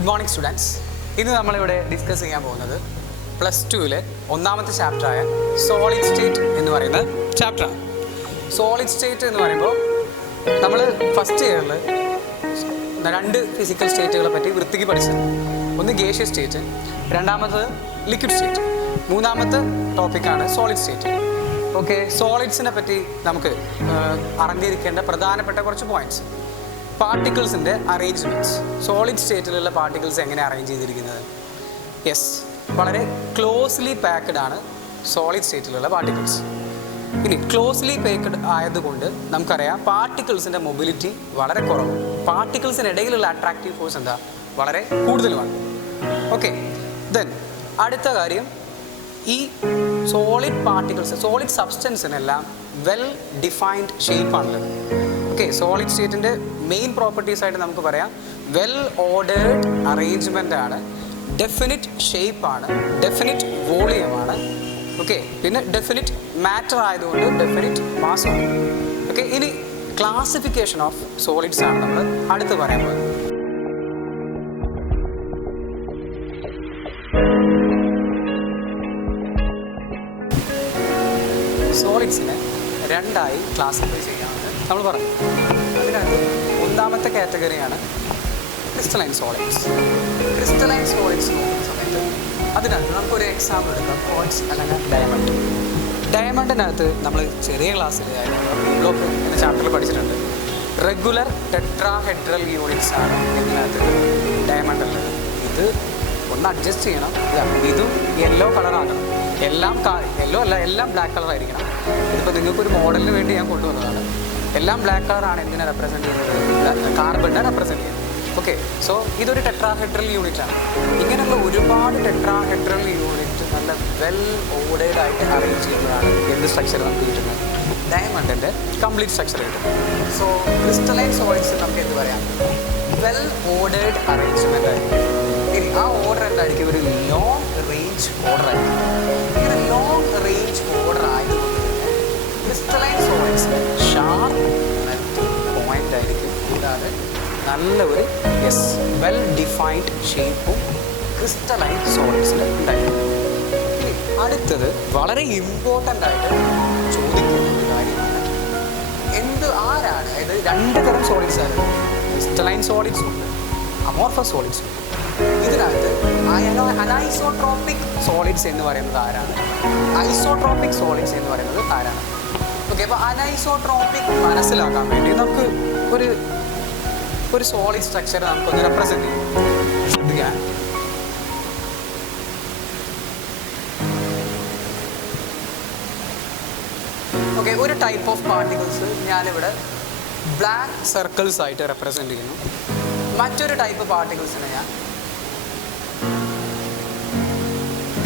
Good morning students. ഇന്ന് നമ്മളിവിടെ discuss ചെയ്യാൻ പോകുന്നത് പ്ലസ് ടുവിലെ ഒന്നാമത്തെ ചാപ്റ്ററായ സോളിഡ് സ്റ്റേറ്റ് എന്ന് പറയുന്ന ചാപ്റ്ററാണ്. സോളിഡ് സ്റ്റേറ്റ് എന്ന് പറയുമ്പോൾ നമ്മൾ ഫസ്റ്റ് ഇയറിൽ രണ്ട് ഫിസിക്കൽ സ്റ്റേറ്റുകളെ പറ്റി വൃത്തിക്ക് പഠിച്ചത്. ഒന്ന് ഗേഷ്യസ് സ്റ്റേറ്റ്, രണ്ടാമത് ലിക്വിഡ് സ്റ്റേറ്റ്, മൂന്നാമത്തെ ടോപ്പിക്കാണ് സോളിഡ് സ്റ്റേറ്റ്. ഓക്കെ, സോളിഡ്സിനെ പറ്റി നമുക്ക് അറിഞ്ഞിരിക്കേണ്ട പ്രധാനപ്പെട്ട കുറച്ച് പോയിന്റ്സ്. പാർട്ടിക്കിൾസിൻ്റെ അറേഞ്ച്മെൻറ്റ്സ്. സോളിഡ് സ്റ്റേറ്റിലുള്ള പാർട്ടിക്കിൾസ് എങ്ങനെ അറേഞ്ച് ചെയ്തിരിക്കുന്നത്? യെസ്, വളരെ ക്ലോസ്ലി പാക്ക്ഡ് ആണ് സോളിഡ് സ്റ്റേറ്റിലുള്ള പാർട്ടിക്കിൾസ്. ഇനി ക്ലോസ്ലി പാക്ക്ഡ് ആയതുകൊണ്ട് നമുക്കറിയാം പാർട്ടിക്കിൾസിൻ്റെ മൊബിലിറ്റി വളരെ കുറവും, പാർട്ടിക്കിൾസിനിടയിലുള്ള അട്രാക്റ്റീവ് ഫോഴ്സ് എന്താ വളരെ കൂടുതലുമാണ്. ഓക്കെ, ദെൻ അടുത്ത കാര്യം, ഈ സോളിഡ് പാർട്ടിക്കിൾസ്, സോളിഡ് സബ്സ്റ്റൻസിനെല്ലാം വെൽ ഡിഫൈൻഡ് ഷേപ്പാണുള്ളത്. ഓക്കെ, സോളിഡ് സ്റ്റേറ്റിൻ്റെ മെയിൻ പ്രോപ്പർട്ടീസ് ആയിട്ട് നമുക്ക് പറയാം വെൽ ഓർഡേർഡ് അറേഞ്ച്മെൻ്റ് ആണ്, ഡെഫിനിറ്റ് ഷേപ്പാണ്, ഡെഫിനിറ്റ് വോളിയമാണ്. ഓക്കെ, പിന്നെ ഡെഫിനിറ്റ് മാറ്റർ ആയതുകൊണ്ട് ഡെഫിനിറ്റ് മാസമാണ്. ഓക്കെ, ഇനി ക്ലാസിഫിക്കേഷൻ ഓഫ് സോളിഡ്സ് ആണ് നമ്മൾ അടുത്ത് പറയാൻ പോകുന്നത്. സോളിഡ്സിനെ രണ്ടായി ക്ലാസിഫൈ ചെയ്യാമെന്ന് നമ്മൾ പറഞ്ഞു. അതിനകത്ത് ഒന്നാമത്തെ കാറ്റഗറിയാണ് ക്രിസ്റ്റലൈൻ സോളിഡ്സ്. ക്രിസ്റ്റലൈൻ സോളിഡ്സ് നോക്കുന്ന സമയത്ത് അതിനകത്ത് നമുക്കൊരു എക്സാമ്പിൾ എടുക്കാം, ക്വാർട്സ് അല്ലെങ്കിൽ ഡയമണ്ട്. ഡയമണ്ടിനകത്ത് നമ്മൾ ചെറിയ ക്ലാസ്സിൽ ബ്ലോക്ക് എന്ന ചാപ്റ്ററിൽ പഠിച്ചിട്ടുണ്ട്. റെഗുലർ ടെട്രാഹെഡ്രൽ യൂണിറ്റ്സ് ആണ് ഇതിനകത്ത് ഡയമണ്ടുള്ളത്. ഇത് ഒന്ന് അഡ്ജസ്റ്റ് ചെയ്യണം. ഇതും യെല്ലോ കളറാകണം, എല്ലാം യെല്ലോ അല്ല, എല്ലാം ബ്ലാക്ക് കളർ ആയിരിക്കണം. ഇതിപ്പോൾ നിങ്ങൾക്കൊരു മോഡലിന് വേണ്ടി ഞാൻ കൊണ്ടുവന്നതാണ്. എല്ലാം ബ്ലാക്ക് കളറാണ് എന്തിനെ റെപ്രസെൻറ്റ് ചെയ്യുന്നത്? കാർബണിനെ റെപ്രസെൻറ്റ് ചെയ്യുന്നത്. ഓക്കെ, സോ ഇതൊരു ടെട്രാഹെഡ്രൽ യൂണിറ്റ് ആണ്. ഇങ്ങനെയുള്ള ഒരുപാട് ടെട്രാഹെഡ്രൽ യൂണിറ്റ് നല്ല വെൽ ഓർഡേർഡ് ആയിട്ട് അറേഞ്ച് ചെയ്യുന്നതാണ് എന്ത് സ്ട്രക്ചർ നമുക്ക് കിട്ടുന്നത്? ഡയമണ്ടിൻ്റെ കംപ്ലീറ്റ് സ്ട്രക്ചർ കിട്ടും. സോ ക്രിസ്റ്റലൈൻ സോളിഡ്സ് നമുക്ക് എന്ത് പറയാം? വെൽ ഓർഡേർഡ് അറേഞ്ച്മെൻ്റ് ആയിരിക്കും. ഇനി ആ ഓർഡർ എന്തായിരിക്കും? ഒരു ലോങ് റേഞ്ച് ഓർഡർ ആയിരിക്കും. ഇങ്ങനെ ലോങ് റേഞ്ച് ഓർഡർ ആയതുകൊണ്ട് തന്നെ ക്രിസ്റ്റലൈൻ സോളിഡ്സിന് ഷാർപ്പ് പോയിന്റ് ആയിരിക്കും. കൂടാതെ നല്ല ഒരു വെൽ ഡിഫൈൻഡ് ഷേപ്പും ക്രിസ്റ്റലൈൻ സോളിഡ്സിന് ഉണ്ടായിരിക്കും. ഇനി അടുത്തത് വളരെ ഇമ്പോർട്ടൻ്റ് ആയിട്ട് ചോദിക്കുന്ന ഒരു കാര്യമാണ്, ആരാണ്? അതായത് രണ്ട് തരം സോളിഡ്സ് ആണ്, ക്രിസ്റ്റലൈൻ സോളിഡ്സ് ഉണ്ട്, അമോർഫസ് സോളിഡ്സ് ഉണ്ട്. ഇതിനകത്ത് അനൈസോട്രോപിക് സോളിഡ്സ് എന്ന് പറയുന്നത് ആരാണ്? ഐസോട്രോപിക് സോളിഡ്സ് എന്ന് പറയുന്നത് ആരാണ്? ഓക്കെ, അപ്പോൾ അനൈസോട്രോപിക് മനസ്സിലാക്കാൻ വേണ്ടി നമുക്ക് ഒരു സോളിഡ് സ്ട്രക്ചർ നമുക്കൊന്ന് റെപ്രസെൻറ്റ് ചെയ്യും. ശ്രദ്ധിക്കാൻ, ഓക്കെ, ഒരു ടൈപ്പ് ഓഫ് പാർട്ടിക്കിൾസ് ഞാനിവിടെ ബ്ലാക്ക് സർക്കിൾസ് ആയിട്ട് റെപ്രസെൻറ്റ് ചെയ്യുന്നു. മറ്റൊരു ടൈപ്പ് പാർട്ടിക്കിൾസിനെ ഞാൻ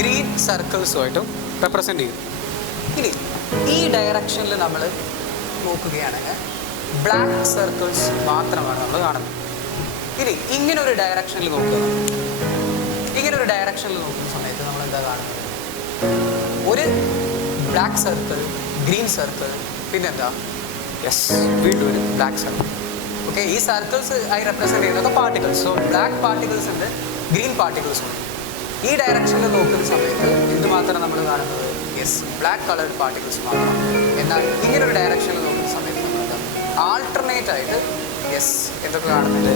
ഗ്രീൻ സർക്കിൾസുമായിട്ടും റെപ്രസെൻറ്റ് ചെയ്യും. ഇനി ഈ ഡയറക്ഷനിൽ നമ്മൾ നോക്കുകയാണെങ്കിൽ ബ്ലാക്ക് സർക്കിൾസ് മാത്രമാണ് നമ്മൾ കാണുന്നത്. ഇനി ഇങ്ങനൊരു ഡയറക്ഷനിൽ നോക്കുന്ന സമയത്ത് നമ്മൾ എന്താ കാണുന്നത്? ഒരു ബ്ലാക്ക് സർക്കിൾ, ഗ്രീൻ സർക്കിൾ, പിന്നെന്താ? വീണ്ടും ഒരു ബ്ലാക്ക് സർക്കിൾ. ഓക്കെ, ഈ സർക്കിൾസ് ആയി റെപ്രസെൻറ്റ് ചെയ്യുന്നത് പാർട്ടിക്കിൾസ്. സോ ബ്ലാക്ക് പാർട്ടിക്കിൾസ് ഉണ്ട്, ഗ്രീൻ പാർട്ടിക്കിൾസ് ഉണ്ട്. ഈ ഡയറക്ഷനിൽ നോക്കുന്ന സമയത്ത് എന്തുമാത്രം നമ്മൾ കാണുന്നത്? ബ്ലാക്ക് കളേർഡ് പാർട്ടിക്കിൾസ് മാത്രം. എന്നാൽ ഇങ്ങനൊരു ഡയറക്ഷനിൽ നോക്കുന്ന സമയത്ത് നമുക്ക് ആൾട്ടർനേറ്റ് ആയിട്ട് എന്തൊക്കെ കാണുന്നുണ്ട്?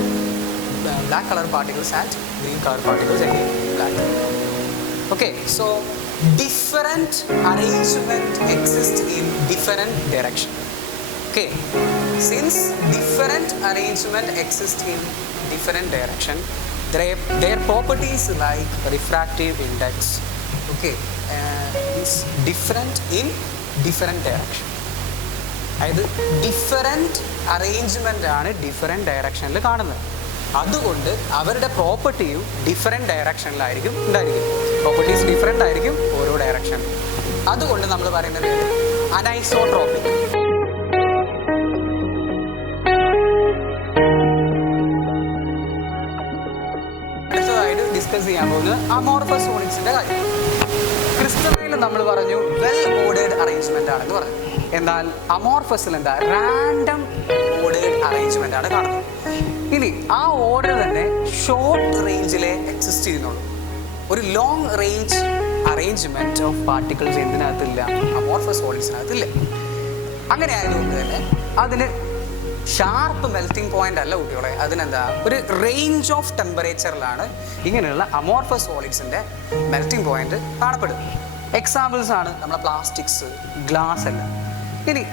Black colour particles and green colour particles and black. Okay, so different arrangement exist in different direction. Okay, since different arrangement exist in different direction, their properties like refractive index, okay, is different in different direction. അതായത് different arrangement ആണ് different ഡയറക്ഷനിൽ കാണുന്നത്. അതുകൊണ്ട് അവരുടെ പ്രോപ്പർട്ടിയും different ഡയറക്ഷനിലായിരിക്കും ഉണ്ടായിരിക്കും. Properties different ആയിരിക്കും ഓരോ ഡയറക്ഷനിലും. അതുകൊണ്ട് നമ്മൾ പറയുന്ന പേര് അനൈസോട്രോപിക്. ഡിസ്കസ് ചെയ്യാൻ പോകുന്നത് അമോർഫസ് സോളിഡ്സിൻ്റെ കാര്യം. ക്രിസ്റ്റലൈനിൽ നമ്മൾ പറഞ്ഞു വെൽ ഓർഡേർഡ് അറേഞ്ച്മെൻ്റ് ആണെന്ന് പറഞ്ഞു. എന്നാൽ അമോർഫസിൽ എന്താ? റാൻഡം ഓർഡേർഡ് അറേഞ്ച്മെൻ്റ് ആണ് കാണുന്നത്. ഇനി ആ ഓർഡർ തന്നെ ഷോർട്ട് റേഞ്ചിലെ എക്സിസ്റ്റ് ചെയ്യുന്നുള്ളൂ. ഒരു long range arrangement of particles എന്തിനകത്തില്ല? അമോർഫസ് സോളിഡ്സിനകത്തില്ല. അങ്ങനെ ആയതുകൊണ്ട് തന്നെ അതിന് ഷാർപ്പ് മെൽറ്റിംഗ് പോയിന്റ് അല്ല കുട്ടികളെ, അതിനെന്താ ഒരു റേഞ്ച് ഓഫ് ടെമ്പറേച്ചറിലാണ് ഇങ്ങനെയുള്ള അമോർഫസ് സോളിഡ്സിന്റെ മെൽറ്റിംഗ് പോയിന്റ് കാണപ്പെടുന്നത്. എക്സാമ്പിൾസ് ആണ് നമ്മുടെ പ്ലാസ്റ്റിക്സ്, ഗ്ലാസ് എല്ലാം. ഇനി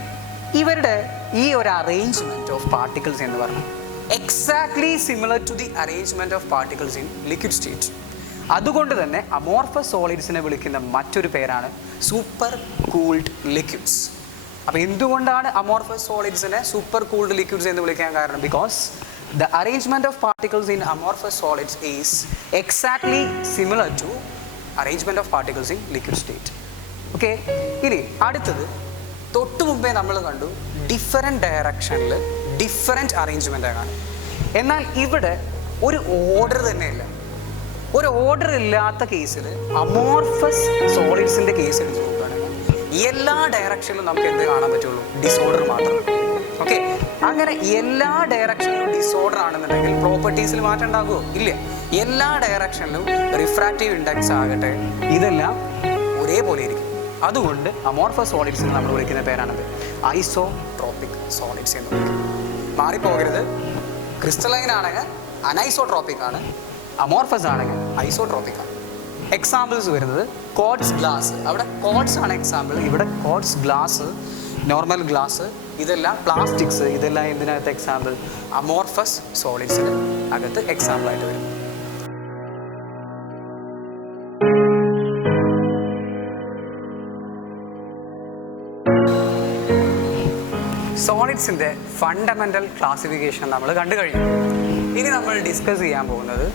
ഇവരുടെ ഈ ഒരു അറേഞ്ച്മെന്റ് ഓഫ് പാർട്ടിക്കിൾസ് എന്ന് പറഞ്ഞാൽ exactly similar to the arrangement of particles in liquid state. അതുകൊണ്ട് തന്നെ അമോർഫസ് സോളിഡ്സിനെ വിളിക്കുന്ന മറ്റൊരു പേരാണ് സൂപ്പർ കൂൾഡ് ലിക്വിഡ്സ്. അപ്പോൾ എന്തുകൊണ്ടാണ് അമോർഫസ് സോളിഡ്സിനെ സൂപ്പർ കൂൾഡ് ലിക്വിഡ്സ് എന്ന് വിളിക്കാൻ കാരണം? Because the arrangement of particles in amorphous solids is exactly similar to arrangement of particles in liquid state. Okay, ഇനി അടുത്തത് തൊട്ട് മുമ്പേ നമ്മൾ കണ്ടു ഡിഫറെൻറ്റ് ഡയറക്ഷനിൽ ഡിഫറെൻറ്റ് അറേഞ്ച്മെൻ്റ് ആണ്. എന്നാൽ ഇവിടെ ഒരു ഓർഡർ തന്നെയില്ല. ഒരു ഓർഡർ ഇല്ലാത്ത കേസിൽ അമോർഫസ് സോളിഡ്സിൻ്റെ കേസ് എടുത്ത് നോക്കുകയാണെങ്കിൽ എല്ലാ ഡയറക്ഷനിലും നമുക്ക് എന്ത് കാണാൻ പറ്റുള്ളൂ? ഡിസോർഡർ മാത്രം. ഓക്കെ, അങ്ങനെ എല്ലാ ഡയറക്ഷനിലും ഡിസോർഡർ ആണെന്നുണ്ടെങ്കിൽ പ്രോപ്പർട്ടീസിൽ മാറ്റം ഉണ്ടാകുമോ? ഇല്ല. എല്ലാ ഡയറക്ഷനിലും റിഫ്രാക്റ്റീവ് ഇൻഡെക്സ് ആകട്ടെ ഇതെല്ലാം ഒരേപോലെ ഇരിക്കും. അതുകൊണ്ട് അമോർഫസ് സോളിഡ്സിന് നമ്മൾ വിളിക്കുന്ന പേരാണത് ഐസോട്രോപിക് സോളിഡ്സ് എന്ന് വിളിക്കും. മാറിപ്പോകരുത്. ക്രിസ്റ്റലൈൻ ആണെങ്കിൽ അനൈസോട്രോപിക് ആണ്, അമോർഫസ് ആണെങ്കിൽ ഐസോട്രോപിക് ആണ്. എക്സാമ്പിൾസ് വരുന്നത് ക്വാർട്സ് ഗ്ലാസ്, അവിടെ ക്വാർട്സ് ആണ് എക്സാമ്പിൾ. ഇവിടെ ക്വാർട്സ് ഗ്ലാസ്, നോർമൽ ഗ്ലാസ്, ഇതെല്ലാം പ്ലാസ്റ്റിക്സ്, ഇതെല്ലാം എന്തിനകത്ത് എക്സാമ്പിൾ? അമോർഫസ് സോളിഡ്സിന് അകത്ത് എക്സാമ്പിൾ ആയിട്ട് വരും. സോളിഡ്സിൻ്റെ ഫണ്ടമെൻ്റൽ ക്ലാസിഫിക്കേഷൻ നമ്മൾ കണ്ടു കഴിഞ്ഞു. ഇനി നമ്മൾ ഡിസ്കസ് ചെയ്യാൻ പോകുന്നത്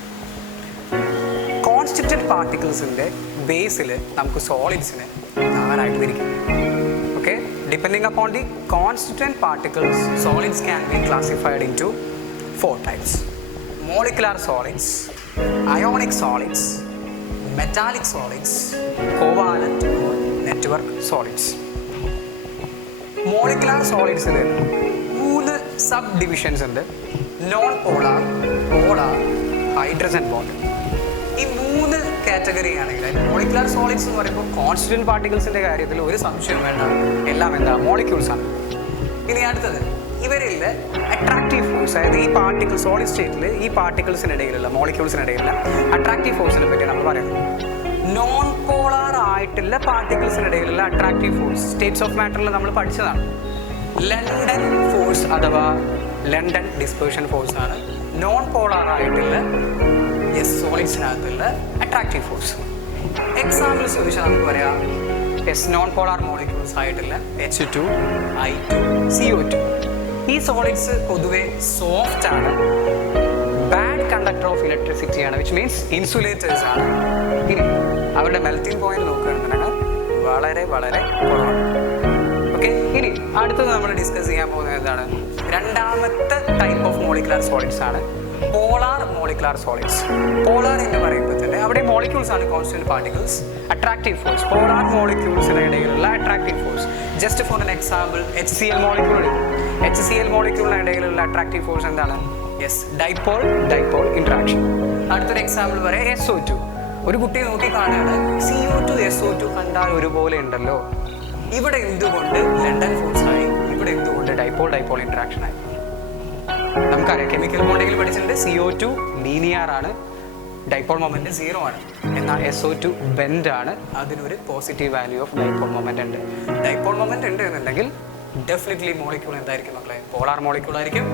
കോൺസ്റ്റിറ്റ്യൂന്റ് പാർട്ടിക്കിൾസിൻ്റെ ബേസിൽ നമുക്ക് സോളിഡ്സിനെ നാലായിട്ട് തിരിക്കും. Okay, depending upon the constituent particles solids can be classified into 4 types: molecular solids, ionic solids, metallic solids, covalent or network solids. Molecular സോളിഡ്സിൽ 3 സബ് ഡിവിഷൻസ് ഉണ്ട്: non polar, polar, hydrogen bond. ഈ 3 category ആണെങ്കിൽ molecular solids എന്ന് പറയുമ്പോൾ constituent പാർട്ടിക്കിൾസിൻ്റെ കാര്യത്തിൽ ഒരു സംശയം വേണ്ട, എല്ലാം എന്താ? മോളിക്യൂൾസ് ആണ്. ഇനി അടുത്തത് ഇവരിൽ അട്രാക്റ്റീവ് ഫോഴ്സ്, അതായത് ഈ പാർട്ടിക്കിൾ സോളിഡ് സ്റ്റേറ്റിൽ ഈ പാർട്ടിക്കിൾസിനിടയിലുള്ള മോളിക്യൂൾസിനിടയിലുള്ള അട്രാക്റ്റീവ് ഫോഴ്സിനെ പറ്റി നമ്മൾ പറയുന്നത്. നോൺ പോളാർ ആയിട്ടുള്ള പാർട്ടിക്കിൾസിനിടയിലുള്ള അട്രാക്റ്റീവ് ഫോഴ്സ് സ്റ്റേറ്റ്സ് ഓഫ് മാറ്ററിൽ നമ്മൾ പഠിച്ചതാണ്. ലണ്ടൻ ഫോഴ്സ് അഥവാ ലണ്ടൻ ഡിസ്പേർഷൻ ഫോഴ്സ് ആണ് നോൺ പോളാർ ആയിട്ടുള്ള സോളിഡ്സിനകത്തുള്ള അട്രാക്റ്റീവ് ഫോഴ്സ്. എക്സാമ്പിൾസ് ചോദിച്ചാൽ നമുക്ക് പറയാം നോൺ പോളാർ മോളിക്യൂൾസ് ആയിട്ടുള്ള H2, I2, CO2. ഈ സോളിഡ്സ് പൊതുവെ സോഫ്റ്റ് ആണ്, ബാഡ് കണ്ടക്ടർ ഓഫ് ഇലക്ട്രിസിറ്റി ആണ്, വിച്ച് മീൻസ് ഇൻസുലേറ്റേഴ്സ് ആണ്. ഇനി അവരുടെ മെൽറ്റിംഗ് പോയിന്റ് നോക്കുകയാണെന്നുണ്ടെങ്കിൽ വളരെ വളരെ കുറവാണ്. ഓക്കെ, ഇനി അടുത്തത് നമ്മൾ ഡിസ്കസ് ചെയ്യാൻ പോകുന്നത് എന്താണ്? രണ്ടാമത്തെ ടൈപ്പ് ഓഫ് മോളിക്കുലാർ സോളിഡ്സ് ആണ് പോളാർ മോളിക്കുലാർ സോളിഡ്സ്. പോളാർ എന്ന് പറയുമ്പോൾ തന്നെ അവിടെ മോളിക്യൂൾസ് ആണ് constant particles. Attractive force, polar മോളിക്യൂൾസിന് ഇടയിലുള്ള attractive force. Just for an example HCl molecule എടുക്കും. HCl മോളിക്യൂളിന് ഇടയിലുള്ള അട്രാക്റ്റീവ് ഫോഴ്സ് എന്താണ്? Dipole dipole interaction. അടുത്തൊരു എക്സാമ്പിൾ പറയാം SO2. ഒരു കുട്ടിയെ നോക്കി കാണുകയാണ്, CO2 SO2 കണ്ടാൽ ഒരുപോലെ ഉണ്ടല്ലോ, ഇവിടെ എന്തുകൊണ്ട് ലണ്ടൻ ഫോഴ്സ് ആയി, ഇവിടെ എന്തുകൊണ്ട് ഡൈപോൾ ഡൈപോൾ ഇൻട്രാക്ഷൻ ആയി? നമുക്കറിയാം, കെമിക്കൽ ബോണ്ടിങ്ങിൽ പഠിച്ചിട്ടുണ്ട് CO2 ലീനിയർ ആണ്, ഡൈപോൾ മൊമെന്റ് 0 ആണ്. എന്നാൽ SO2 ബെൻഡ് ആണ്, അതിനൊരു positive value of dipole moment ഉണ്ട്. ഡൈപോൾ മൊമെന്റ് ഉണ്ട് എന്നുണ്ടെങ്കിൽ ഡെഫിനറ്റ്ലി മോളിക്യൂൾ എന്തായിരിക്കും മക്കളെ? പോളാർ മോളിക്യൂൾ ആയിരിക്കും.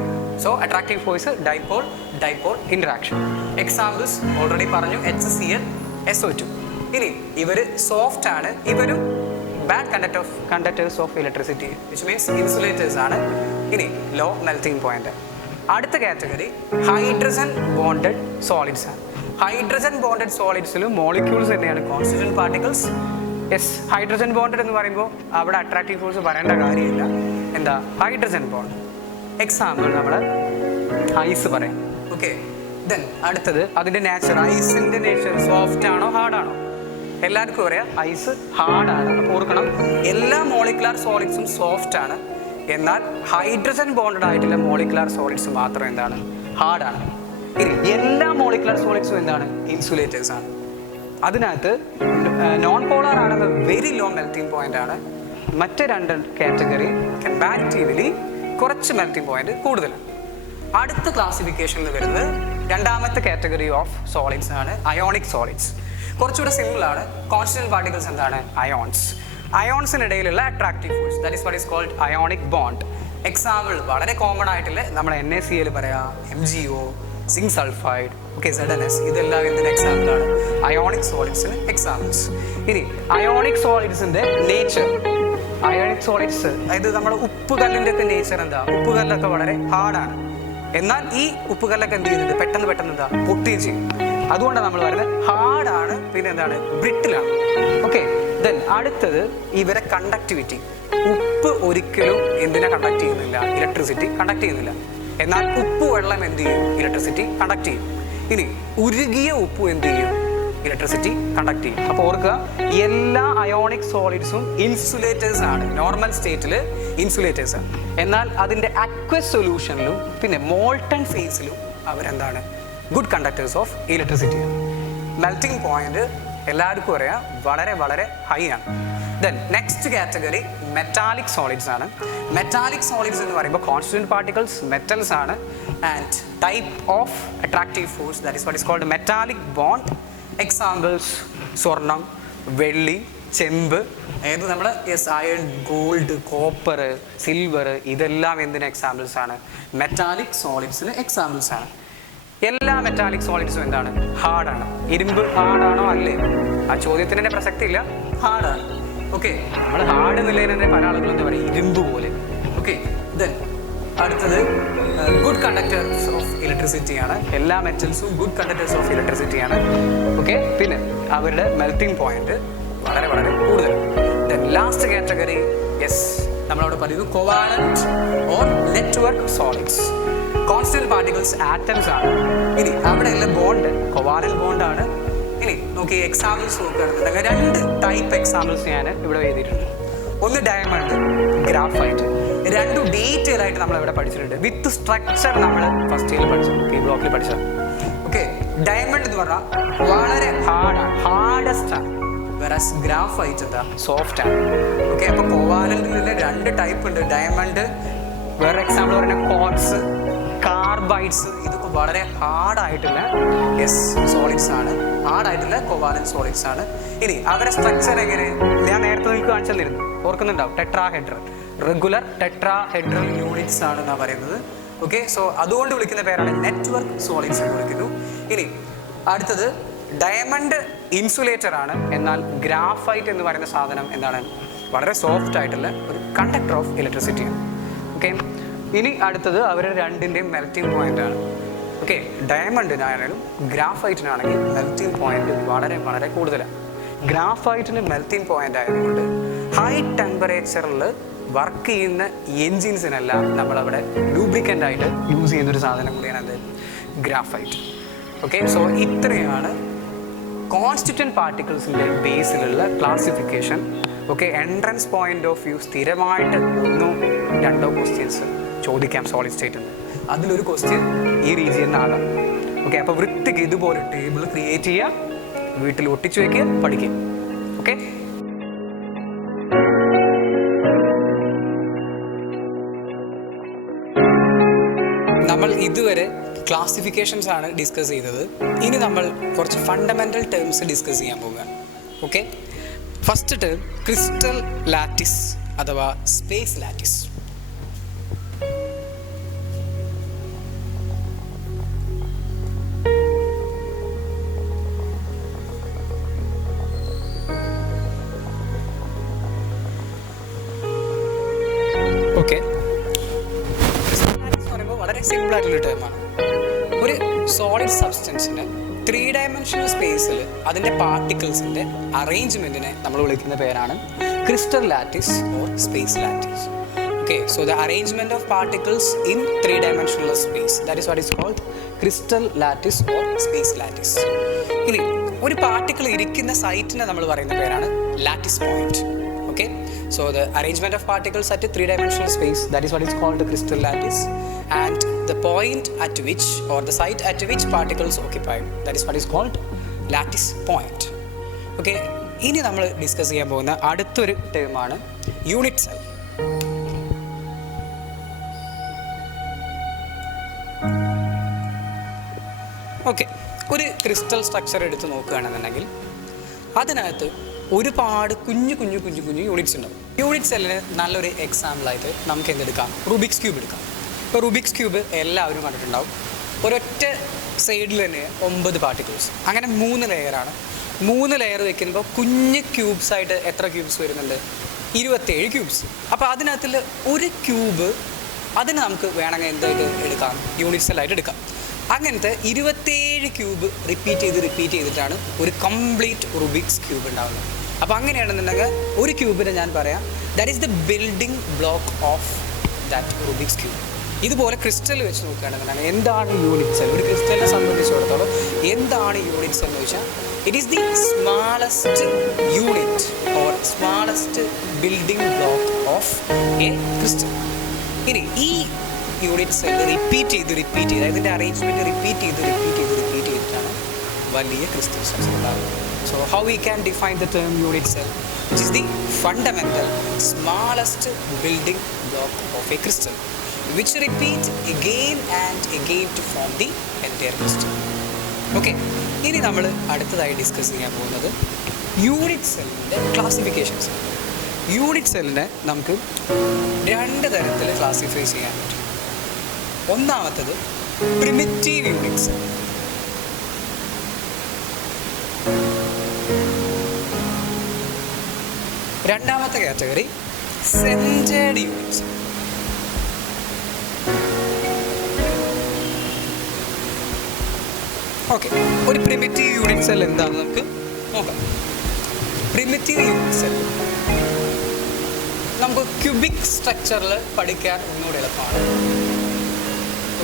So attractive force dipole dipole interaction. Examples already പറഞ്ഞു, HCl, SO2. ഇനി ഇവർ സോഫ്റ്റ് ആണ്, ഇവരും bad conductors of electricity, which means insulators ആണ്. ഇനി ലോ മെൽറ്റിംഗ് പോയിന്റ്. അടുത്ത കാറ്റഗറി ഹൈഡ്രജൻ ബോണ്ടഡ് സോളിഡ്സ് ആണ്. ഹൈഡ്രജൻ ബോണ്ടഡ് സോളിഡ്സിലും മോളിക്യൂൾസ് തന്നെയാണ് കോൺസ്റ്റിറ്റ്യൂന്റ് പാർട്ടിക്കിൾസ്. ഹൈഡ്രജൻ ബോണ്ടഡ് എന്ന് പറയുമ്പോൾ അവിടെ അട്രാക്റ്റീവ് ഫോഴ്സ് പറയേണ്ട കാര്യമില്ല. എന്താ? Hydrogen bond. എക്സാമ്പിൾ നമ്മൾ ഐസ് പറയും. ഓക്കെ, ദെൻ അടുത്തത് അതിൻ്റെ നേച്ചർ. ഐസിൻ്റെ നേച്ചർ സോഫ്റ്റ് ആണോ ഹാർഡ് ആണോ? എല്ലാവർക്കും അറിയാം ഐസ് ഹാർഡാണ്. അപ്പോൾ ഓർക്കണം, എല്ലാ മോളിക്കുലാർ സോളിഡ്സും സോഫ്റ്റ് ആണ്. എന്നാൽ ഹൈഡ്രജൻ ബോണ്ടഡ് ആയിട്ടുള്ള മോളിക്കുലാർ സോളിഡ്സ് മാത്രം എന്താണ്? ഹാർഡാണ്. ഇനി എല്ലാ മോളിക്കുലർ സോളിഡ്സും എന്താണ്? ഇൻസുലേറ്റേഴ്സ് ആണ്. അതിനകത്ത് നോൺ പോളാർ ആണെന്ന് വെരി ലോ മെൽറ്റിംഗ് പോയിന്റ് ആണ്. മറ്റ് രണ്ട് കാറ്റഗറി കമ്പാരിറ്റീവ്ലി കുറച്ച് മെൽറ്റിംഗ് പോയിന്റ് കൂടുതലാണ്. അടുത്ത ക്ലാസിഫിക്കേഷനിൽ വരുന്നത് രണ്ടാമത്തെ കാറ്റഗറി ഓഫ് സോളിഡ്സ് ആണ് അയോണിക് സോളിഡ്സ്. കുറച്ചുകൂടെ സിമ്പിൾ ആണ്. കോൺസ്റ്റന്റ് പാർട്ടിക്കിൾസ് എന്താണ്? അയോൺസ്. അയോൺസിനിടയിലുള്ള attractive force, that is what is called ionic bond. Example വളരെ കോമൺ ആയിട്ടുള്ള നമ്മൾ NaCl പറയാം, MgO, zinc sulphide, okay, ZnS, ഇതെല്ലാം എന്തിന് എക്സാമ്പിൾ ആണ്? അയോണിക് സോളിഡ്സിന് എക്സാമ്പിൾസ്. ഇനി അയോണിക് സോളിഡ്സിന്റെ നേച്ചർ, അയോണിക് സോളിഡ്സ് അതായത് നമ്മുടെ ഉപ്പുകല്ലിൻ്റെ ഒക്കെ നേച്ചർ എന്താ? ഉപ്പുകല്ലൊക്കെ വളരെ ഹാർഡാണ്. എന്നാൽ ഈ ഉപ്പുകല്ലൊക്കെ എന്ത് ചെയ്യുന്നുണ്ട്? പെട്ടെന്ന് എന്താ? പൊട്ടുകയും ചെയ്യും. അതുകൊണ്ടാണ് നമ്മൾ പറയുന്നത് ഹാർഡാണ്. പിന്നെ എന്താണ്? ബ്രിട്ടിലാണ്. ഓക്കെ, ദെൻ അടുത്തത് ഇവരെ കണ്ടക്ടിവിറ്റി. ഉപ്പ് ഒരിക്കലും എന്തിനെ കണ്ടക്ട് ചെയ്യുന്നില്ല? ഇലക്ട്രിസിറ്റി കണ്ടക്ട് ചെയ്യുന്നില്ല. എന്നാൽ ഉപ്പ് വെള്ളം എന്ത് ചെയ്യും? ഇലക്ട്രിസിറ്റി കണ്ടക്ട് ചെയ്യും. ഇനി ഉരുകിയ ഉപ്പ് എന്ത് ചെയ്യും? ഇലക്ട്രിസിറ്റി കണ്ടക്ട് ചെയ്യും. അപ്പോൾ ഓർക്കുക, എല്ലാ അയോണിക് സോളിഡ്സും ഇൻസുലേറ്റേഴ്സ് ആണ്. നോർമൽ സ്റ്റേറ്റിൽ ഇൻസുലേറ്റേഴ്സ് ആണ്. എന്നാൽ അതിൻ്റെ അക്വസ് സൊല്യൂഷനിലും പിന്നെ മോൾട്ടൺ ഫേസിലും അവരെന്താണ്? Good conductors of electricity. Melting point എല്ലാവർക്കും അറിയാം, വളരെ ഹൈ ആണ്. Then next category metallic solids ആണ്. മെറ്റാലിക് സോളിഡ്സ് എന്ന് പറയുമ്പോൾ കോൺസ്റ്റന്റ് പാർട്ടിക്കിൾസ്, മെറ്റൽസ് ആണ്. And type of attractive force, that is what is called metallic bond. Examples സ്വർണം, വെള്ളി, ചെമ്പ്, അതായത് നമ്മൾ അയൺ, ഗോൾഡ്, കോപ്പർ, സിൽവർ, ഇതെല്ലാം എന്തിന് എക്സാമ്പിൾസ് ആണ്? മെറ്റാലിക് സോളിഡ്സിന് എക്സാമ്പിൾസ് ആണ്. എല്ലാ മെറ്റാലിക് സോളിഡ്സും എന്താണ്? ഹാർഡാണ്. ഇരുമ്പ് ഹാർഡാണോ? അല്ലേ? ആ ചോദ്യത്തിന് തന്നെ പ്രസക്തി ഇല്ല, ഹാർഡാണ്. ഓക്കെ, നമ്മൾ ഹാർഡ് എന്നുള്ളതിന് തന്നെ പല ആളുകളും എന്താ പറയുക? ഇരുമ്പ് പോലെ. ഓക്കെ, ദെൻ അടുത്തത് ഗുഡ് കണ്ടക്ടേഴ്സ് ഓഫ് ഇലക്ട്രിസിറ്റി ആണ്. എല്ലാ മെറ്റൽസും ഗുഡ് കണ്ടക്ടേഴ്സ് ഓഫ് ഇലക്ട്രിസിറ്റി ആണ്. ഓക്കെ, പിന്നെ അവരുടെ മെൽറ്റിംഗ് പോയിന്റ് വളരെ കൂടുതൽ. ദെൻ ലാസ്റ്റ് കാറ്റഗറി, യെസ്, നമ്മളവിടെ പറയുന്നു covalent or network solids. Constant particles atoms ആണ്. ഇനി അവിടെയുള്ള ബോണ്ട് കോവാലന്റ് ബോണ്ടാണ്. ഇനി നോക്കി എക്സാമ്പിൾസ് നോക്കുകയാണെന്നുണ്ടെങ്കിൽ രണ്ട് ടൈപ്പ് എക്സാമ്പിൾസ് ഞാൻ ഇവിടെ എഴുതിയിട്ടുണ്ട്. ഒന്ന് ഡയമണ്ട്, ഗ്രാഫൈറ്റ്. രണ്ടും ഡീറ്റെയിൽ ആയിട്ട് നമ്മൾ ഇവിടെ പഠിച്ചിട്ടുണ്ട്. വിത്ത് സ്ട്രക്ചർ നമ്മൾ ഫസ്റ്റ് ഇയറിൽ പഠിച്ചു, ഈ ബ്ലോക്കിൽ പഠിച്ചത്. ഓക്കെ, ഡയമണ്ട് എന്ന് പറഞ്ഞാൽ വളരെ ഹാർഡസ്റ്റ് ആണ്. വെറസ് ഗ്രാഫൈറ്റ് എന്താ? സോഫ്റ്റ് ആണ്. ഓക്കെ, അപ്പോൾ കോവാലന്റിൽ രണ്ട് ടൈപ്പ് ഉണ്ട്. ഡയമണ്ട്, വേറെ എക്സാമ്പിൾ പറഞ്ഞാൽ ക്വാർട്സ്, കാർബൈഡ്സ്, ഇതൊക്കെ വളരെ ഹാർഡായിട്ടുള്ള സോളിഡ്സ് ആണ്. ഹാർഡായിട്ടുള്ള കോവാലന്റ് സോളിഡ്സ് ആണ്. ഇനി അവരുടെ സ്ട്രക്ചർ എങ്ങനെ? ഞാൻ നേരത്തെ നിങ്ങൾക്ക് കാണിച്ചു തന്നിരുന്നു, ഓർക്കുന്നുണ്ടാവും. ടെട്രാഹെഡ്രൽ, റെഗുലർ ടെട്രാഹെഡ്രൽ യൂണിറ്റ്സ് ആണ് എന്നാണ് പറയുന്നത്. ഓക്കെ, സോ അതുകൊണ്ട് വിളിക്കുന്ന പേരാണ് നെറ്റ്വർക്ക് സോളിഡ്സ് എന്ന് വിളിക്കുന്നു. ഇനി അടുത്തത് ഡയമണ്ട് ഇൻസുലേറ്റർ ആണ്. എന്നാൽ ഗ്രാഫൈറ്റ് എന്ന് പറയുന്ന സാധനം എന്താണ്? വളരെ സോഫ്റ്റ് ആയിട്ടുള്ള ഒരു കണ്ടക്ടർ ഓഫ് ഇലക്ട്രിസിറ്റിയാണ്. ഓക്കെ, ഇനി അടുത്തത് അവർ രണ്ടിൻ്റെയും മെൽറ്റിംഗ് പോയിന്റ് ആണ്. ഓക്കെ, ഡയമണ്ടിനാണെങ്കിലും ഗ്രാഫൈറ്റിനാണെങ്കിൽ മെൽറ്റിംഗ് പോയിന്റ് വളരെ കൂടുതലാണ്. ഗ്രാഫൈറ്റിന് മെൽറ്റിംഗ് പോയിന്റ് ആയതുകൊണ്ട് ഹൈ ടെമ്പറേച്ചറിൽ വർക്ക് ചെയ്യുന്ന എൻജിൻസിനെല്ലാം നമ്മളവിടെ ലൂബ്രിക്കൻ്റ് ആയിട്ട് യൂസ് ചെയ്യുന്നൊരു സാധനം കൂടിയാണ് അത് ഗ്രാഫൈറ്റ്. ഓക്കെ, സോ ഇത്രയാണ് കോൺസ്റ്റിറ്റ്യൂവൻറ്റ് പാർട്ടിക്കിൾസിൻ്റെ ബേസിലുള്ള classification. Okay, entrance point of view സ്ഥിരമായിട്ട് 1-2 ക്വസ്റ്റ്യൻസ് ചോദിക്കാം സോളിഡ് സ്റ്റേറ്റിൽ നിന്ന്. അതിലൊരു ക്വസ്റ്റ്യൻ ഈ റീജിയൻ ആകാം. ഓക്കെ, അപ്പോൾ വൃത്തിക്ക് ഇതുപോലെ ടേബിൾ ക്രിയേറ്റ് ചെയ്യുക, വീട്ടിൽ ഒട്ടിച്ചു വയ്ക്കുക, പഠിക്കുക. ഓക്കെ, നമ്മൾ ഇതുവരെ ക്ലാസിഫിക്കേഷൻസ് ആണ് ഡിസ്കസ് ചെയ്തത്. ഇനി നമ്മൾ കുറച്ച് ഫണ്ടമെൻ്റൽ ടേംസ് ഡിസ്കസ് ചെയ്യാൻ പോവുകയാണ്. Okay, first term crystal lattice അഥവാ space lattice. Okay, crystal lattice എന്ന് പറയുമ്പോൾ വളരെ സിമ്പിൾ ആയിട്ടുള്ള ടേമാണ്. ഒരു സോളിഡ് സബ്സ്റ്റൻസിന് 3 ഡയമെൻഷണൽ സ്പേസിൽ അതിൻ്റെ പാർട്ടിക്കിൾസിൻ്റെ അറേഞ്ച്മെൻറ്റിനെ നമ്മൾ വിളിക്കുന്ന പേരാണ് crystal lattice or space lattice. Okay, so the arrangement of particles in 3-dimensional space, that is what is called crystal lattice or space lattice. ഇനി ഒരു പാർട്ടിക്കിൾ ഇരിക്കുന്ന സൈറ്റിനെ നമ്മൾ പറയുന്ന പേരാണ് lattice point. Okay, so the arrangement of particles at a 3-dimensional space, that is what is called the crystal lattice. and the point at which, or the site at which particles occupy, that is what is called lattice point. Okay, ഇനി നമ്മൾ discuss ചെയ്യാൻ പോകുന്ന അടുത്തൊരു ടേമാണ് unit cell. Okay, ഒരു crystal structure എടുത്ത് നോക്കുകയാണെന്നുണ്ടെങ്കിൽ അതിനകത്ത് ഒരുപാട് കുഞ്ഞു യൂണിറ്റ്സ് ഉണ്ടാവും. യൂണിറ്റ് സെല്ലിന് നല്ലൊരു എക്സാമ്പിളായിട്ട് നമുക്ക് എന്തെടുക്കാം, റുബിക്സ് ക്യൂബ് എടുക്കാം. ഇപ്പോൾ റുബിക്സ് ക്യൂബ് എല്ലാവരും കണ്ടിട്ടുണ്ടാവും. ഒരൊറ്റ സൈഡിൽ തന്നെ 9 പാർട്ടിക്കിൾസ്, അങ്ങനെ 3 ലെയറാണ്. 3 ലെയർ വെക്കുമ്പോൾ കുഞ്ഞ് ക്യൂബ്സായിട്ട് എത്ര ക്യൂബ്സ് വരുന്നുണ്ട്? 27 ക്യൂബ്സ്. അപ്പോൾ അതിനകത്തിൽ ഒരു ക്യൂബ് അതിന് നമുക്ക് വേണമെങ്കിൽ എന്തായിട്ട് എടുക്കാം, യൂണിറ്റ് സെല്ലായിട്ട് എടുക്കാം. അങ്ങനത്തെ 27 ക്യൂബ് റിപ്പീറ്റ് ചെയ്തിട്ടാണ് ഒരു കംപ്ലീറ്റ് റുബിക്സ് ക്യൂബ് ഉണ്ടാകുന്നത്. അപ്പോൾ അങ്ങനെയാണെന്നുണ്ടെങ്കിൽ ഒരു ക്യൂബിനെ ഞാൻ പറയാം, that is the building block of that Rubik's cube. ഇതുപോലെ ക്രിസ്റ്റൽ വെച്ച് നോക്കുകയാണെന്നുണ്ടെങ്കിൽ എന്താണ് യൂണിറ്റ് സെൽ? ഒരു ക്രിസ്റ്റലിനെ സംബന്ധിച്ചിടത്തോളം എന്താണ് യൂണിറ്റ് സെൽ എന്ന് ചോദിച്ചാൽ, it is the smallest unit or smallest building block of A crystal. ഇനി ഈ യൂണിറ്റ് സെൽ റിപ്പീറ്റ് ചെയ്ത് അതിൻ്റെ അറേഞ്ച്മെൻറ്റ് റിപ്പീറ്റ് ചെയ്തിട്ടാണ് വലിയ ക്രിസ്റ്റൽ സ്ട്രക്ചർ ഉണ്ടാകുന്നത്. So how we can define the term unit cell, which is the fundamental smallest building block of A crystal which repeat again and again to form the entire crystal. Okay, ഇനി നമ്മൾ അടുത്തതായി discuss ചെയ്യാൻ പോകുന്നത് unit സെല്ലിൻ്റെ classifications. Unit സെല്ലിനെ നമുക്ക് 2 തരത്തിൽ classify ചെയ്യാൻ പറ്റും. ഒന്നാമത്തത് പ്രിമിറ്റീവ് യൂണിറ്റ് സെൽ. രണ്ടാമത്തെ category centred unit cell. Okay, ഒരു പ്രിമിറ്റീവ് യൂണിറ്റ് സെൽ എന്താണെന്ന് നമുക്ക് നോക്കാം. പ്രിമിറ്റീവ് യൂണിറ്റ് സെൽ നമുക്ക് ക്യൂബിക് സ്ട്രക്ചറിൽ പഠിക്കാൻ ഒന്നുകൂടെ എളുപ്പമാണ്.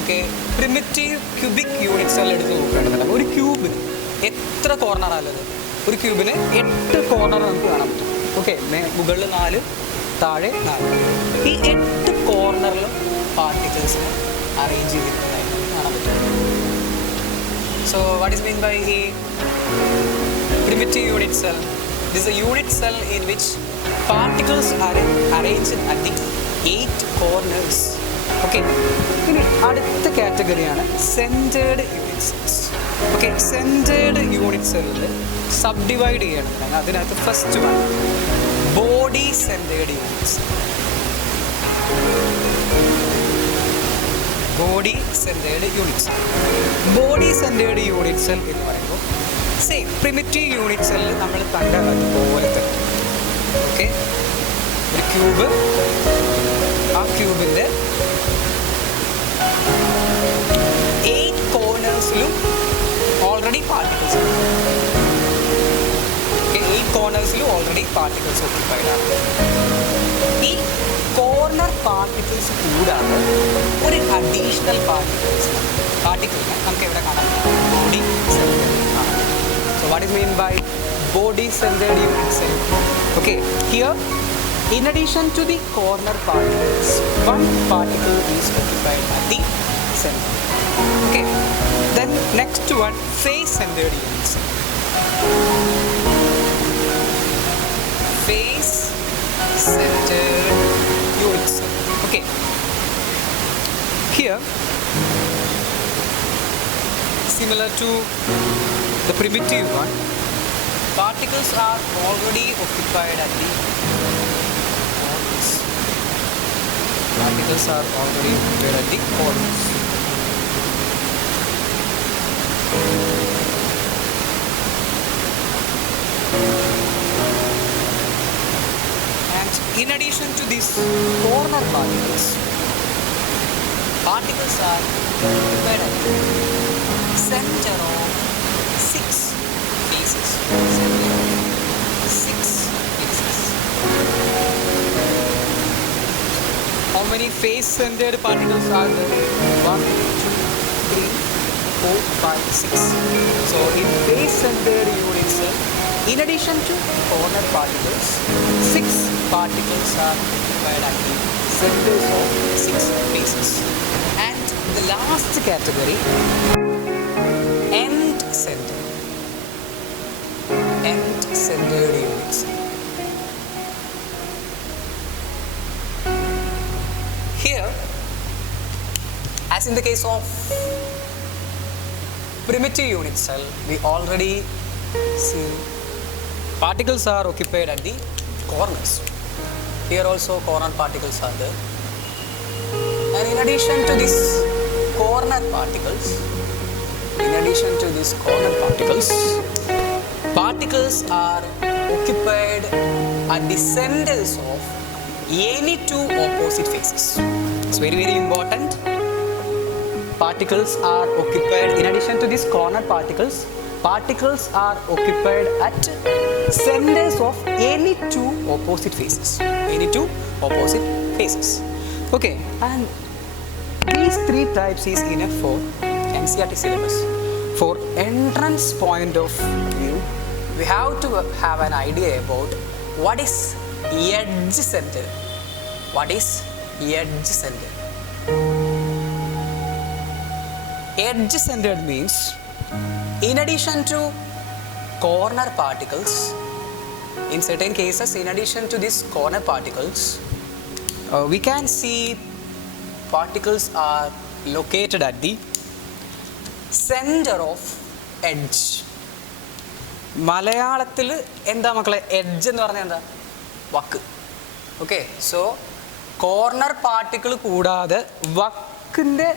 Okay, primitive cubic unit cell എടുത്ത് നോക്കുകയാണെന്നുണ്ടെങ്കിൽ ഒരു ക്യൂബിന് എത്ര കോർണറാണുള്ളത്? ഒരു ക്യൂബിന് 8 കോർണർ നമുക്ക് കാണാൻ പറ്റും. ഓക്കെ, മുകളിൽ 4, താഴെ 4. ഈ 8 കോർണറിലും പാർട്ടിക്കിൾസിനെ അറേഞ്ച് ചെയ്തിട്ടുള്ളതായിട്ട് കാണാൻ പറ്റും. So what is meant by a primitive unit cell? This is a unit cell in which particles are arranged at the 8 corners. Okay, ഇനി അടുത്ത കാറ്റഗറിയാണ് centred unit cells. Okay, centred unit സെല്ലിൽ sub divide ചെയ്യണമെന്നുണ്ടെങ്കിൽ അതിനകത്ത് first one body centred unit cell. Body centred unit cell. Body centred unit cell എന്ന് പറയുമ്പോൾ same primitive unit സെല്ലിൽ നമ്മൾ കണ്ട അതുപോലെ തന്നെ. ഓക്കെ, ഒരു ക്യൂബ്, ആ ക്യൂബിൻ്റെ 8 കോർണേഴ്സിലും ഓൾറെഡി പാർട്ടിക്കിൾസ് ഉണ്ട്. ഓക്കെ, 8 കോർണേഴ്സിലും ഓൾറെഡി പാർട്ടിക്കിൾസ് ഓക്യുപ്പൈഡ് ആണ്. ഈ കോർണർ പാർട്ടിക്കിൾസ് കൂടാതെ ഒരു അഡീഷണൽ പാർട്ടിക്കിളിനെ നമുക്ക് ഇവിടെ കാണാം, ബോഡി സെൻറ്റേർഡ് കാണാം. So what is mean by body centred unit cell? Okay, here in addition to the corner particles, one particle is occupied at the center. Okay, then next one, face centered unit cell. Face centered unit cell. Okay, here similar to the primitive one, particles are already occupied at the corners. Particles are already occupied at the corners. And in addition to these corner particles, particles are occupied at the center of 6 faces. Center of 6 faces. How many face-centered particles are there? 1, 2, 3, 4, 5, 6. So in face-centered unit cell, in addition to corner particles, 6 particles are occupied at the centers of 6 faces. And the last category, end-centered. End-centered units. Here, as in the case of primitive unit cell, we already see particles are occupied at the corners. Here also corner particles are there. And in addition to these corner particles, particles are occupied at the centers of any two opposite faces. It's very, very important. Particles are occupied, in addition to these corner particles are occupied at centers of any two opposite faces. Okay, and these three types is enough for NCERT syllabus. For entrance point of view, we have to have an idea about what is edge center. Edge centered means, in addition to corner particles, in certain cases, in addition to these corner particles, we can see particles are located at the center of edge. മലയാളത്തിൽ എന്താ മക്കളെ edge എന്ന് പറഞ്ഞാൽ എന്താ? വക്ക്. Okay, so corner particle കൂടാതെ വക്കിൻ്റെ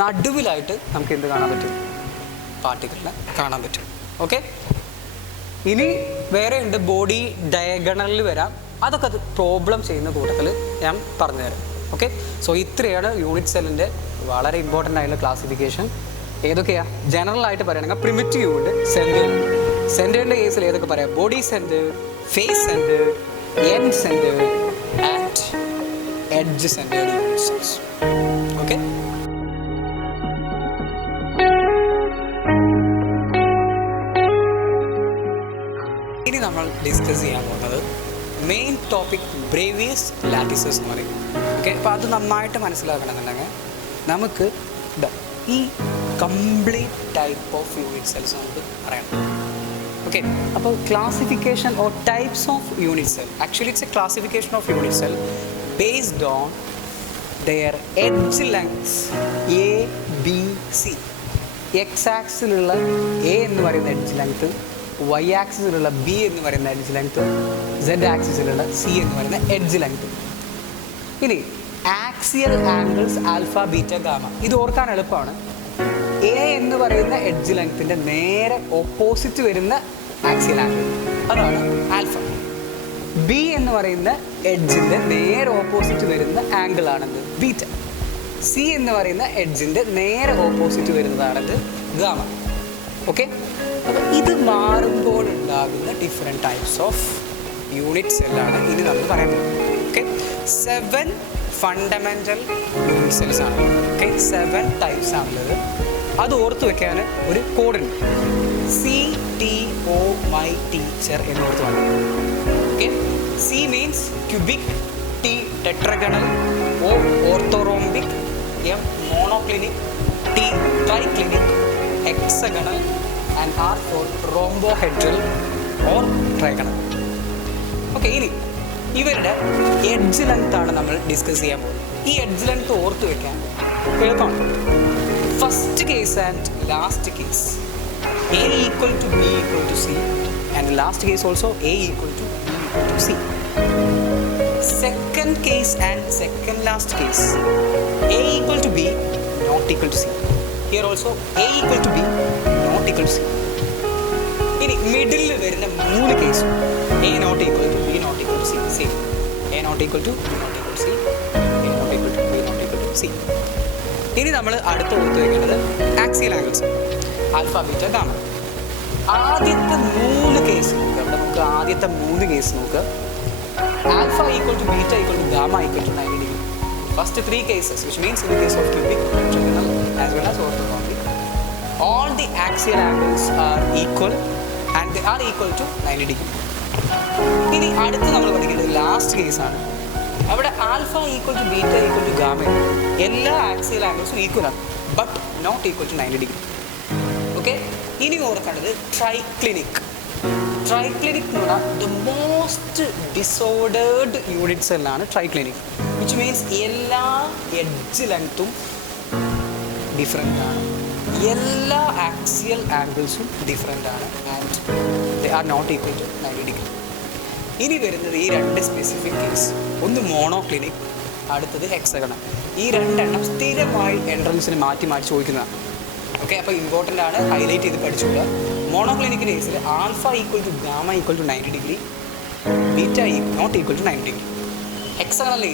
നടുവിലായിട്ട് നമുക്ക് എന്ത് കാണാൻ പറ്റും? പാർട്ടിക്കിളിനെ കാണാൻ പറ്റും. ഓക്കെ, ഇനി വേറെ ഉണ്ട്, ബോഡി ഡയഗണലിൽ വരാം. അതൊക്കെ അത് പ്രോബ്ലം ചെയ്യുന്ന കൂട്ടത്തിൽ ഞാൻ പറഞ്ഞുതരാം. ഓക്കെ, സോ ഇത്രയാണ് യൂണിറ്റ് സെല്ലിൻ്റെ വളരെ ഇമ്പോർട്ടൻ്റ് ആയിട്ടുള്ള ക്ലാസിഫിക്കേഷൻ. ഏതൊക്കെയാണ്? ജനറൽ ആയിട്ട് പറയുകയാണെങ്കിൽ പ്രിമിറ്റീവ് ഉണ്ട്, സെൻറ്റേർഡ്. സെൻറ്റേർഡിൻ്റെ കേസിൽ ഏതൊക്കെ പറയാം? Body centred, face centred, end centred and edge centred unit cells. Okay, ഇനി നമ്മൾ ഡിസ്കസ് ചെയ്യാൻ പോകുന്നത് മെയിൻ ടോപ്പിക് ബ്രേവിയസ് ലാറ്റിസസ് എന്ന് പറയും. ഓക്കെ, അപ്പോൾ അത് നന്നായിട്ട് മനസ്സിലാക്കണമെന്നുണ്ടെങ്കിൽ നമുക്ക് ഈ complete type of unit cells നമുക്ക് പറയണം. ഓക്കെ, അപ്പോൾ classification or types of unit cell, actually it's a classification of unit cell based on their edge lengths ABC. X ആക്സിലുള്ള എ എന്ന് പറയുന്ന എഡ്ജ് ലെങ്ത്ത്, വൈ ആക്സിസിലുള്ള ബി എന്ന് പറയുന്ന edge length, Z ആക്സിസിലുള്ള സി എന്ന് പറയുന്ന എഡ്ജ് ലെങ്ത്ത്. ഇനി axial angles alpha, beta, gamma. ഇത് ഓർക്കാൻ എളുപ്പമാണ്. എ എന്ന് പറയുന്ന എഡ്ജ് ലെങ്ത്തിൻ്റെ നേരെ ഓപ്പോസിറ്റ് വരുന്ന ആക്സിയൽ ആംഗിൾ അതാണ് ആൽഫ. ബി എന്ന് പറയുന്ന എഡ്ജിൻ്റെ നേരെ ഓപ്പോസിറ്റ് വരുന്ന ആംഗിൾ ആണെന്ന് ബീറ്റ. സി എന്ന് പറയുന്ന എഡ്ജിൻ്റെ നേരെ ഓപ്പോസിറ്റ് വരുന്നതാണത് ഗാമ. ഓക്കെ, അപ്പോൾ ഇത് മാറുമ്പോൾ ഉണ്ടാകുന്ന ഡിഫറെൻറ്റ് ടൈപ്സ് ഓഫ് യൂണിറ്റ് സെല്ലാണ് ഇനി നമ്മൾ പറയാൻ പോകുന്നത്. ഓക്കെ, 7 ഫണ്ടമെൻ്റൽ യൂണിറ്റ് സെൽസ് ആണ്. ഓക്കെ, 7 ടൈപ്സ് ആണുള്ളത്. അത് ഓർത്ത് വെക്കാൻ ഒരു കോഡുണ്ട്, CTOMY ടീച്ചർ എന്ന് ഓർത്ത് വേണം. Okay, C means cubic, T tetragonal, O orthorhombic, M monoclinic, T triclinic, hexagonal and R for rhombohedral or trigonal. Okay, ഇനി ഇവരുടെ എഡ്ജ് ലെങ്ത് ആണ് നമ്മൾ ഡിസ്കസ് ചെയ്യാൻ പോകുന്നത്. ഈ എഡ്ജ് ലെങ്ത് ഓർത്ത് വെക്കാൻ എളുപ്പമാണ്. First case and last case, A equal to B equal to C, and the last case also A equal to B equal to C. Second case and second last case, A equal to B not equal to C. Here also A equal to B not equal to C. ഇനി middle വരുന്ന 3 കേസും A not equal to B not equal to C, same. A not equal to B not equal to C, A not equal to B not equal to C. ഇനി നമ്മൾ അടുത്ത് ഓർത്ത് വയ്ക്കേണ്ടത് axial angles, alpha, beta, gamma. ആദ്യത്തെ 3 case നോക്കുക. അവിടെ നമുക്ക് ആദ്യത്തെ 3 കേസ് നോക്കുക. Alpha equal to beta equal to gamma equal to 90 degree. First 3 cases, which means in the case of cubic, trigonal as well as orthorhombic, all the axial angles are equal and they are equal to 90 degree. ഇനി അടുത്ത് നമ്മൾ പഠിക്കേണ്ടത് last കേസാണ്. അവിടെ alpha equal to beta equal to gamma എല്ലാ axial ആംഗിൾസും equal ആണ്, but not equal to 90 degree. Okay, ഇനി ഓർക്കേണ്ടത് ട്രൈക്ലിനിക്. ട്രൈക്ലിനിക് എന്ന് പറഞ്ഞാൽ ദ മോസ്റ്റ് ഡിസോർഡേർഡ് യൂണിറ്റ് സെല്ലാണ് ട്രൈക്ലിനിക്, വിച്ച് മീൻസ് എല്ലാ എഡ്ജ് ലെങ്ത്തും ഡിഫറെൻ്റ് ആണ്, എല്ലാ ആക്സിയൽ ആംഗിൾസും ഡിഫറെൻ്റ് ആണ്, and they are not equal to 90 degree. ഇനി വരുന്നത് ഈ രണ്ട് സ്പെസിഫിക് കേസ്, ഒന്ന് മോണോക്ലിനിക്, അടുത്തത് ഹെക്സഗണൽ. ഈ രണ്ടെണ്ണം സ്ഥിരമായി എൻട്രൻസിന് മാറ്റി മാറ്റി ചോദിക്കുന്നതാണ്. ഓക്കെ, അപ്പോൾ ഇമ്പോർട്ടൻ്റ് ആണ്, ഹൈലൈറ്റ് ചെയ്ത് പഠിച്ചുകൂടുക. മോണോക്ലിനിക്കിൻ്റെ കേസിൽ alpha equal to gamma equal to 90 degree, beta not equal to 90 degree. ഹെക്സഗണലിൻ്റെ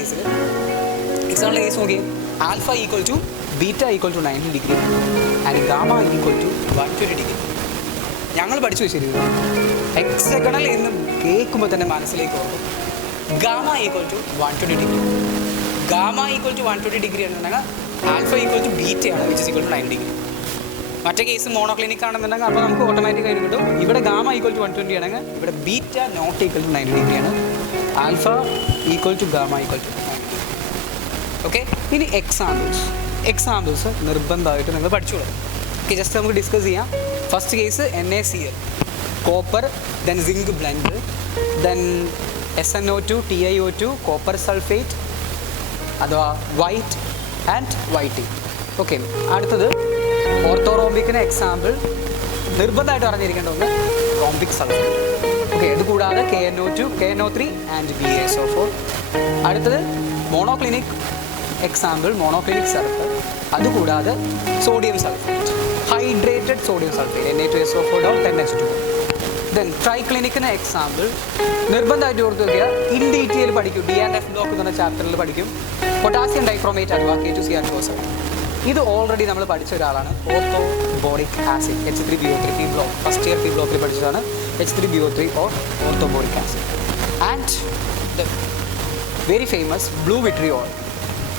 കേസ് നോക്കി, alpha equal to beta equal to 90 degree and gamma equal to 120 degree. ഞങ്ങൾ പഠിച്ചു വെച്ചിരുന്നു ഹെക്സഗണൽ എന്ന് കേൾക്കുമ്പോൾ തന്നെ മനസ്സിലേക്ക് ഓർക്കും gamma equal to 120 degree. Gamma equal to 120 degree എന്നുണ്ടെങ്കിൽ ആൽഫ ഈക്വൽ ടു ബീറ്റയാണ്, which is equal to 90 degree. മറ്റേ കേസ് മോണോക്ലിനിക് ആണെന്നുണ്ടെങ്കിൽ അപ്പോൾ നമുക്ക് ഓട്ടോമാറ്റിക് ആയിട്ട് കിട്ടും ഇവിടെ ഗാമ ഈക്വൽ ടു 120 ആണെങ്കിൽ ഇവിടെ ബീറ്റ നോട്ട് ഈക്വൽ ടു 90 ഡിഗ്രിയാണ്, alpha equal to gamma equal to 90 degree. Okay, ഇനി എക്സാമ്പിൾസ് നിർബന്ധമായിട്ട് നിങ്ങൾ പഠിച്ചോളൂ. ഓക്കെ, ജസ്റ്റ് നമുക്ക് ഡിസ്കസ് ചെയ്യാം. First case NaCl, copper, then zinc blende, then SnO2, TiO2, copper sulphate അഥവാ വൈറ്റ് ആൻഡ് വൈറ്റിംഗ്. ഓക്കെ, അടുത്തത് ഓർത്തോറോംബിക്കിന് എക്സാമ്പിൾ നിർബന്ധമായിട്ട് അറിഞ്ഞിരിക്കേണ്ട ഒന്ന് റോംബിക് സൾഫേറ്റ്. ഓക്കെ, ഇത് കൂടാതെ KNO2, KNO3 ആൻഡ് BaSO4. അടുത്തത് മോണോക്ലിനിക് എക്സാമ്പിൾ മോണോക്ലിനിക് സൾഫർ, അതുകൂടാതെ sodium sulphate, hydrated sodium sulphate Na2SO4 10H2. Then ട്രൈക്ലിനിക്കിന് എക്സാമ്പിൾ നിർബന്ധമായിട്ട് ഓർത്ത് വയ്ക്കുക, ഇൻ ഡീറ്റെയിൽ പഠിക്കും, D&F ബ്ലോക്ക് എന്ന് പറഞ്ഞ ചാപ്റ്ററിൽ പഠിക്കും, പൊട്ടാസ്യം ഡൈക്രോമേറ്റ് അഥവാ K2CR2O7. ഇത് ഓൾറെഡി നമ്മൾ പഠിച്ച ഒരാളാണ്, orthoboric acid H3BO3 P block, first year P ബ്ലോക്കിൽ പഠിച്ചതാണ് H3BO3 or orthoboric acid. And the very famous blue vitriol,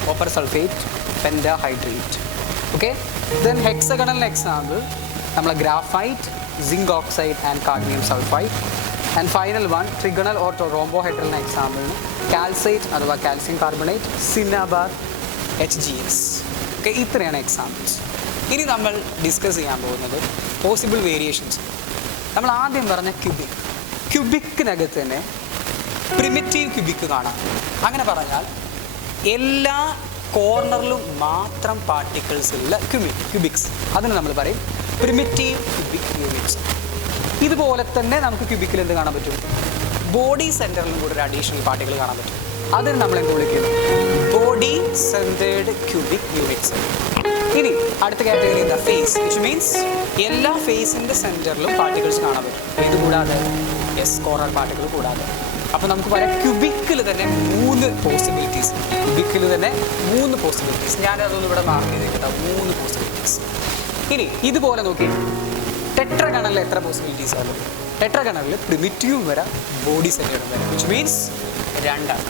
copper sulphate pentahydrate. Okay, then hexagonal example നമ്മളെ graphite, zinc oxide and cadmium sulphide. And final one trigonal or റോംബോഹൈഡ്രലിന് എക്സാമ്പിളിന് calcite അഥവാ calcium carbonate, cinnabar, HGS. Okay, ഇത്രയാണ് examples. ഇനി നമ്മൾ discuss ചെയ്യാൻ പോകുന്നത് possible variations. നമ്മൾ ആദ്യം പറഞ്ഞ ക്യൂബിക്കിനകത്ത് തന്നെ പ്രിമിറ്റീവ് ക്യൂബിക്ക് കാണാം. അങ്ങനെ പറഞ്ഞാൽ എല്ലാ കോർണറിലും മാത്രം പാർട്ടിക്കിൾസ് ഉള്ള ക്യൂബിക്സ്, അതിന് നമ്മൾ പറയും പ്രിമിറ്റീവ് ക്യൂബിക് യൂണിറ്റ്സ്. ഇതുപോലെ തന്നെ നമുക്ക് ക്യൂബിക്കിൽ എന്ത് കാണാൻ പറ്റും, ബോഡി സെൻറ്ററിലും കൂടെ ഒരു അഡീഷണൽ പാർട്ടിക്കിൾ കാണാൻ പറ്റും. അതിന് നമ്മൾ എന്ത് വിളിക്കുന്നു, ബോഡി സെൻറ്റേർഡ് ക്യൂബിക് യൂണിറ്റ്സ്. ഇനി അടുത്ത കാറ്റഗറി എന്താ, ഫേസ്, വിച്ച് മീൻസ് എല്ലാ ഫേസിൻ്റെ സെൻറ്ററിലും പാർട്ടിക്കിൾസ് കാണാൻ പറ്റും. ഇത് കൂടാതെ കോർണർ പാർട്ടിക്കിൾ കൂടാതെ. അപ്പോൾ നമുക്ക് പറയാം ക്യൂബിക്കിൽ തന്നെ 3 പോസിബിലിറ്റീസ്. ഞാനതൊന്നും ഇവിടെ മാർക്ക് ചെയ്തിട്ടുണ്ടാവും, 3 പോസിബിലിറ്റീസ്. ഇനി ഇതുപോലെ നോക്കി ടെട്രഗണലിൽ എത്ര പോസിബിലിറ്റീസ് ആണ്? ടെട്രഗണലിൽ പ്രിമിറ്റീവും വരാം, ബോഡി സെൻറ്റേർഡും വരാം, വിച്ച് മീൻസ് 2 ആണ്.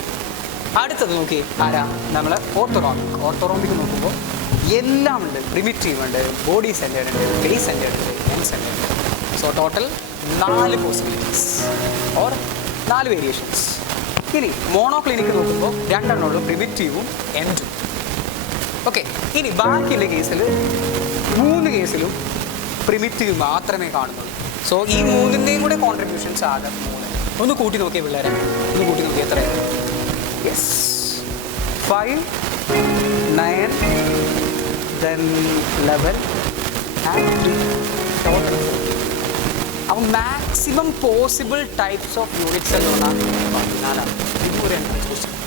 അടുത്തത് നോക്കി ആരാ, നമ്മൾ ഓർത്തോറോംബിക് നോക്കുമ്പോൾ എല്ലാം ഉണ്ട്, പ്രിമിറ്റീവ് ഉണ്ട്, ബോഡി സെൻറ്റേർഡ് ഉണ്ട്, ഫേസ് സെൻറ്റേർഡ് ഉണ്ട്, എൻ സെൻറ്റേർഡ് ഉണ്ട്. So total 4 possibilities or 4 variations. ഇനി മോണോക്ലിനിക്ക് നോക്കുമ്പോൾ 2 എണ്ണമുള്ളൂ, പ്രിമിറ്റീവും എൻഡും. ഓക്കെ, ഇനി ബാക്കിയുള്ള കേസിൽ 3 കേസിലും പ്രിമിറ്റീവ് മാത്രമേ കാണുന്നുള്ളൂ. സോ ഈ 3ൻ്റെയും കൂടെ കോൺട്രിബ്യൂഷൻസ് ആകെ 3. ഒന്ന് കൂട്ടി നോക്കിയ പിള്ളേരെ, ഒന്ന് കൂട്ടി നോക്കിയ എത്രയാണ്? Yes, 5, 9, then 11 and 3 total. അപ്പോൾ maximum possible types of unit cell എന്ന് പറഞ്ഞാൽ 14ആണ്. ഇതുകൂടെയാണ് ചോദിച്ചത്.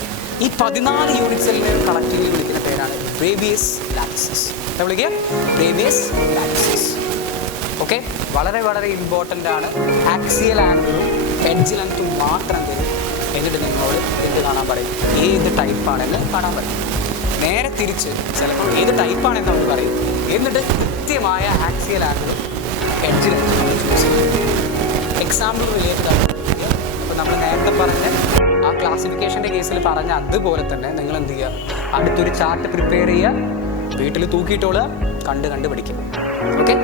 ഈ 14 യൂണിറ്റ് സെല്ലിനെ കളക്റ്റീവ്ലി വിളിക്കുന്ന പേരാണ് ബ്രേവിയസ് ലാറ്റിസസ്. വിളിക്കുക ബ്രേവിയസ് ലാറ്റിസസ്. ഓക്കെ, വളരെ വളരെ ഇമ്പോർട്ടൻ്റ് ആണ്. ആക്സിയൽ ആംഗിളും എഡ്ജ് ലെങ്ത്തും മാത്രം തരും. എന്നിട്ട് നിങ്ങളോട് എന്ത് കാണാൻ പറയും, ഏത് ടൈപ്പാണെന്ന് കാണാൻ പറയും. നേരെ തിരിച്ച് ചിലപ്പോൾ ഏത് ടൈപ്പാണെന്ന് നമ്മൾ പറയും. എന്നിട്ട് കൃത്യമായ ആക്സിയൽ ആംഗിളും എഡ്ജ് ലെങ്ത്തും നമ്മൾ ചൂസ് ചെയ്യും. എക്സാമ്പിൾ റിലേറ്റഡ് ആണ്. അപ്പോൾ നമ്മൾ നേരത്തെ പറഞ്ഞ ആ ക്ലാസിഫിക്കേഷൻ്റെ കേസിൽ പറഞ്ഞ അതുപോലെ തന്നെ നിങ്ങൾ എന്ത് ചെയ്യുക, അടുത്തൊരു ചാർട്ട് പ്രിപ്പയർ ചെയ്യുക, വീട്ടിൽ തൂക്കിയിട്ടോളുക, കണ്ട് പഠിക്കുക. ഓക്കെ.